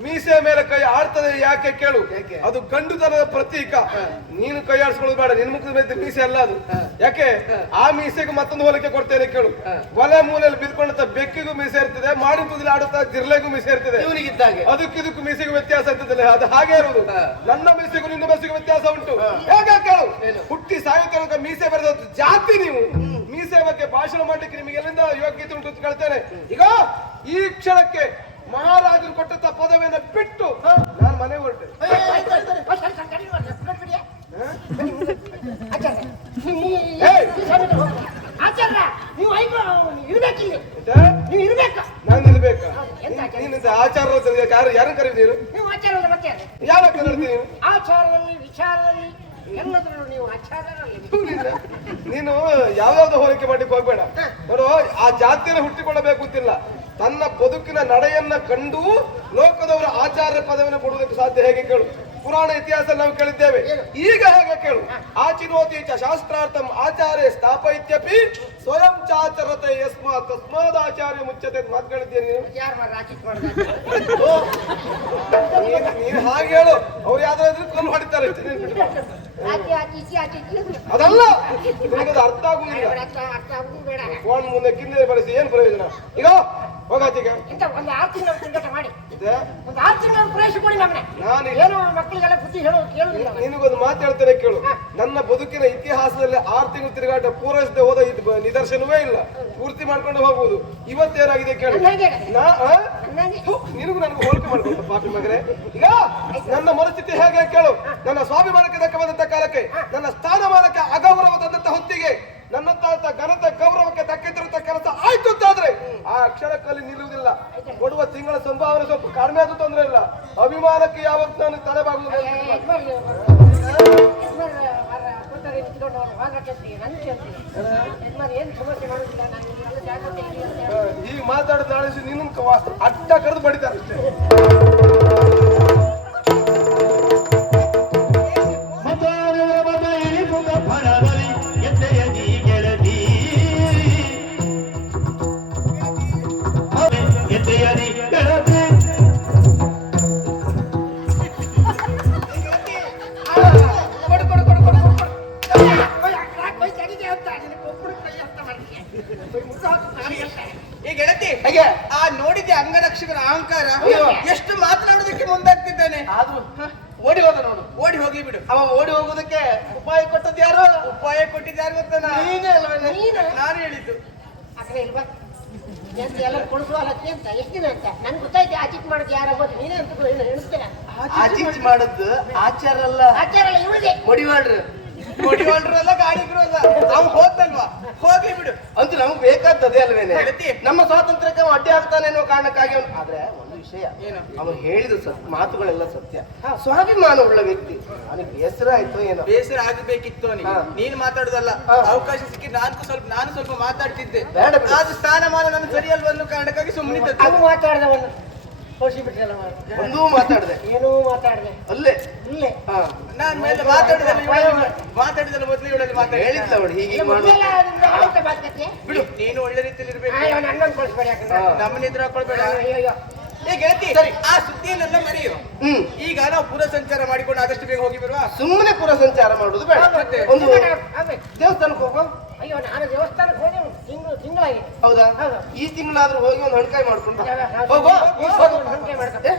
ಮೀಸೆಯ ಮೇಲೆ ಕೈ ಆಡ್ತದೆ ಯಾಕೆ ಕೇಳು? ಅದು ಗಂಡುತನದ ಪ್ರತೀಕ. ನೀನು ಕೈ ಆಡಿಸ್ಕೊಳ್ಳೋದು ಬೇಡ ನಿನ್ ಮುಖದ ಮೇಲೆ ಮೀಸೆ ಅಲ್ಲ ಅದು. ಯಾಕೆ? ಆ ಮೀಸೆಗೆ ಮತ್ತೊಂದು ಹೋಲಿಕೆ ಕೊಡ್ತೇನೆ ಕೇಳು. ಒಲೆ ಮೂಲೆಯಲ್ಲಿ ಬಿದ್ಕೊಂಡಂತ ಬೆಕ್ಕಿಗೂ ಮೀಸೆ ಇರ್ತದೆ ಮಾಡಿ ತುದಿಲಿ ಆಡುತ್ತಾ ಜಿರ್ಲೆಗೂ ಮೀಸೆ ಇರ್ತದೆ. ಅದಕ್ಕಿದಕ್ಕೂ ಮೀಸೆಗೂ ವ್ಯತ್ಯಾಸ ಇರ್ತದೆ ಅದು ಹಾಗೆ ಇರುವುದು. ನನ್ನ ಮೀಸೆಗೂ ನಿನ್ನ ಮೀಸೆಗೂ ವ್ಯತ್ಯಾಸ ಉಂಟು. ಹೇಗೆ ಕೇಳು? ಹುಟ್ಟಿ ಸಾಯುತ್ತ ಮೀಸೆ ಬರೆದ ಜಾತಿ ನೀವು. ಮೀಸೆ ಬಗ್ಗೆ ಭಾಷಣ ಮಾಡ್ಲಿಕ್ಕೆ ನಿಮಗೆ ಎಲ್ಲಿಂದ ಯೋಗ್ಯತೆ ಉಂಟು ಕೇಳ್ತೇನೆ. ಈಗ ಈ ಕ್ಷಣಕ್ಕೆ ಮಹಾರಾಜರು ಕೊಟ್ಟಂತ ಪದವಿಯನ್ನು ಬಿಟ್ಟು ನಾನು ಮನೆ ಹೊರಟೆ ಏಯ್! ಆಚಾರ್ಯ ನೀವು ಐದು ಇರ್ಬೇಕಿಲ್ಲಿ ಆಯ್ತಾ? ನೀವು ಇರ್ಬೇಕು ನಾನು ನಿಲ್ಬೇಕಾ ಎಂತ ಆಚಾರ? ನೀನು ಆಚಾರ ಯಾರು ಯಾರನ್ನ ಕರೀತೀರು ನೀವು ಆಚಾರ ಅಲ್ಲ ಮತ್ತೆ ಯಾರ ಕರೀತೀನಿ ಆಚಾರದಲ್ಲಿ ವಿಚಾರದಲ್ಲಿ ಎಲ್ಲದರಲ್ಲೂ ನೀವು ಆಚಾರರಲ್ಲಿ ನೀನು ಯಾವ್ಯಾವ್ದು ಹೋಲಿಕೆ ಮಾಡ್ಲಿಕ್ಕೆ ಹೋಗ್ಬೇಡ. ನೋಡು ಆ ಜಾತಿಯಲ್ಲಿ ಹುಟ್ಟಿಕೊಳ್ಳಬೇಕು ಅಂತಿಲ್ಲ. ತನ್ನ ಬದುಕಿನ ನಡೆಯನ್ನ ಕಂಡು ಲೋಕದವರ ಆಚಾರ್ಯ ಪದವನ್ನು ಕೊಡುವುದಕ್ಕೆ ಸಾಧ್ಯ ಹೇಗೆ ಕೇಳು? ಪುರಾಣ ಇತಿಹಾಸ ನಾವು ಕೇಳಿದ್ದೇವೆ. ಈಗ ಹೇಗೆ ಕೇಳು. ಆಚಿನೋತಿ ಚ ಶಾಸ್ತ್ರಾರ್ಥಂ ಆಚಾರ್ಯ ಸ್ಥಾಪಯಿತ್ಯಪಿ ಸ್ವಯಂ ಚಾಚರತೆ ಯಸ್ಮಾತ್ ತಸ್ಮಾದ ಆಚಾರ್ಯ ಮುಚ್ಚತೆ ಮಾತುಗಳಿದ್ದೇನೆ ಮಾತು ಕೇಳಿದ್ದೇನೆ ನೀನು? ಹಾಗೆ ಹೇಳು. ಅವ್ರು ಯಾವ್ದಾದ್ರು ಕೊಲ್ ಮಾಡಿದ್ದಾರೆ ಹೊಡಿತಾರೆ. ಅದಲ್ಲ. ನಿನಗದು ಅರ್ಥ ಆಗುದಿಲ್ಲ. ಫೋನ್ ಮುಂದೆ ಕಿನ್ನೆ ಬಳಸಿ ಏನ್ ಪ್ರಯೋಜನ? ಈಗ ಹೋಗಾತಿಗೆ? ಇಂಥ ಒಂದು ಆರು ತಿಂಗಳು ತಿರುಗಾಟ ಮಾಡಿ. ಒಂದು ಆರು ತಿಂಗಳು ಪ್ರವೇಶ ಕೊಡಿ ನಮ್ಮನೆ ನಾನು ಏನು ಮಕ್ಕಳಿಗೆಲ್ಲ ಬುದ್ಧಿ ಅವ್ರು. ನಿನಗೊಂದು ಮಾತು ಹೇಳ್ತೇನೆ ಕೇಳು. ನನ್ನ ಬದುಕಿನ ಇತಿಹಾಸದಲ್ಲಿ ಆರು ತಿಂಗಳು ತಿರುಗಾಟ ಪೂರೈಸದೆ ಹೋದ ಇದು ನಿದರ್ಶನವೇ ಇಲ್ಲ. ಪೂರ್ತಿ ಮಾಡ್ಕೊಂಡು ಹೋಗುವುದು ಇವತ್ತೇನಾಗಿದೆ ಕೇಳು. ನನ್ನ? ನಾ ನಿನಗೂ ನನಗೂ ಹೋಲಿಕೆ ಮಾಡ್ಕೊಂಡು ಪಾಪಿ ಮಗರೆ ಈಗ ನನ್ನ ಮನಸ್ಥಿತಿ ಹೇಗೆ ಕೇಳು. ನನ್ನ ಸ್ವಾಭಿಮಾನಕ್ಕೆ ದಕ್ಕ ಬಂದಂತ ಕಾಲಕ್ಕೆ ನನ್ನ ಸ್ಥಾನಮಾನಕ್ಕೆ ಅಗೌರವ ತಂದಂತ ಹೊತ್ತಿಗೆ ನನ್ನಂತ ಘನತೆ ಗೌರವಕ್ಕೆ ದಕ್ಕಿದ್ದಿರುವಂತ ಕೆಲಸ ಆಯ್ತು ಆ ಅಕ್ಷರಕ್ಕಲ್ಲಿ ನಿಲ್ಲುವುದಿಲ್ಲ ಕೊಡುವ ತಿಂಗಳ ಸಂಭಾವನೆ ಸ್ವಲ್ಪ ಕಡಿಮೆ ಆದ್ರೂ ತೊಂದರೆ ಇಲ್ಲ ಅಭಿಮಾನಕ್ಕೆ ಯಾವತ್ತು ನಾನು ಹೇಳಿ. ಈಗ ಮಾತಾಡಿದ ನಾಳೆ ನಿನ್ನ ಅಟ್ಟ ಕರೆದು ಬಡಿತಾರೆ ಅಷ್ಟೇ ಈ ಗೆಳತಿ ಅಯ್ಯ ಆ ನೋಡಿದ್ದೆ ಅಂಗರಕ್ಷಕರ ಅಹಂಕಾರ. ಎಷ್ಟು ಮಾತನಾಡೋದಕ್ಕೆ ಮುಂದಾಗ್ತಿದ್ದಾನೆ. ಆದ್ರೂ ಓಡಿ ಹೋದ ನೋಡು. ಓಡಿ ಹೋಗಿ ಬಿಡು. ಅವ ಓಡಿ ಹೋಗೋದಕ್ಕೆ ಉಪಾಯ ಕೊಟ್ಟದ್ದು ಯಾರು? ಉಪಾಯ ಕೊಟ್ಟಿದ್ದಾರೆ ಗೊತ್ತಾನ? ನೀನೇ ಅಲ್ವೇನೆ ನೀನು? ನಾನು ಹೇಳಿದ್ದು. ಬಾ. ಎಂತ ಎಲ್ಲ ಕೊಡಿಸುವಲ್ಲತ್ತೆ ಅಂತ ಎಷ್ಟು ದಿನ ಅಂತ? ನನ್ಗೆ ಗೊತ್ತಾಯ್ತು ಆಚಿತ್ ಮಾಡೋದು ಯಾರು ಗೊತ್ತು ನೀನೇ ಅಂತ ಏನು ಎಣಿಸ್ತೇನೆ ಆಚೀಚ್ ಮಾಡದ್ದು ಆಚಾರ ಅಲ್ಲ ಆಚಾರ ಅಲ್ಲ ಇವಳಿಗೆ. ಮಡಿವಾಳ್ರು. ಕೊಡಿವಾಳ್ರಲ್ಲ ಗಾಡಿ ಅವ್ನು ಹೋದ್ನಲ್ವಾ? ಹೋಗ್ಲಿ ಬಿಡು. ಅಂತೂ ನಮ್ಗೆ ಬೇಕಾದ್ದು ಅದೇ ಅಲ್ವೇನೆ. ನಮ್ಮ ಸ್ವಾತಂತ್ರ್ಯಕ್ಕೆ ಅಡ್ಡಿ ಆಗ್ತಾನೆ ಅನ್ನೋ ಕಾರಣಕ್ಕಾಗಿ ಅವ್ನು ಆದ್ರೆ ಒಂದು ವಿಷಯ. ಏನು? ಅವನು ಹೇಳಿದ ಮಾತುಗಳೆಲ್ಲ ಸತ್ಯ. ಸ್ವಾಭಿಮಾನ ಉಳ್ಳ ವ್ಯಕ್ತಿ. ಅವನಿಗೆ ಬೇಸರ ಆಯ್ತು ಏನೋ ಬೇಸರ ಆಗಬೇಕಿತ್ತು ನೀನ್ ಮಾತಾಡುದಲ್ಲ. ಅವಕಾಶ ಸಿಕ್ಕಿ ನಾನು ಸ್ವಲ್ಪ ನಾನು ಸ್ವಲ್ಪ ಮಾತಾಡ್ತಿದ್ದೆ. ಸ್ಥಾನಮಾನ ನನ್ನ ಸರಿಯಲ್ವ ಅನ್ನೋ ಕಾರಣಕ್ಕಾಗಿ ಸುಮ್ಮನಿದ್ದದ್ದು ಅದು ಮಾತಾಡ್ದವನು. ಒಂದೂ ಮಾತಾಡ್ದೆ. ಏನೂ ಮಾತಾಡ್ದೆ. ಅಲ್ಲೇ. ಇಲ್ಲೇ. ನಾನು ಮೇಲೆ ಮಾತಾಡಿದ ಮಾತಾಡಿದಲ್ಲ ಮೊದಲು ಇವಳಲ್ಲಿ ಮಾತಾಡಿ ಹೇಳಿದ್ಲ ಅವಳು ಹೀಗೆ ಬಿಡು ನೀನು ಒಳ್ಳೆ ರೀತಿಯಲ್ಲಿ ಇರಬೇಕು. ನನ್ನನ್ನು ಕಳಿಸ್ಬೇಡಿ ಯಾಕಂದ್ರೆ. ನಮ್ಮನ್ನ ಎದುರು ಹಾಕೊಳ್ಬೇಡ. ಏ ಗೆಳತಿ ಸರಿ. ಆ ಸುದ್ದಿಯನ್ನೆಲ್ಲ ಮರೆಯು. ಈಗ ನಾವು ಪುರ ಸಂಚಾರ ಮಾಡಿಕೊಂಡು ಆದಷ್ಟು ಬೇಗ ಹೋಗಿ ಬರುವ. ಸುಮ್ಮನೆ ಪುರ ಸಂಚಾರ ಮಾಡುದು ಬೇಡ? ಒಂದು ದೇವಸ್ಥಾನಕ್ಕೆ ಹೋಗೋ. ಅಯ್ಯೋ ನಾನು ದೇವಸ್ಥಾನಕ್ಕೆ ಹೋಗಿ ತಿಂಗಳು ತಿಂಗಳಾಗಿ ಹೌದಾ. ಈ ತಿಂಗಳಾದ್ರೂ ಹೋಗಿ ಒಂದು ಹಣ್ಕಾಯಿ ಮಾಡ್ಕೊಂಡು ಹೋಗೋ ಹೋಗು, ಹೋಗು, ಹಂಗೆ ಮಾಡ್ಕೊ. ಏ,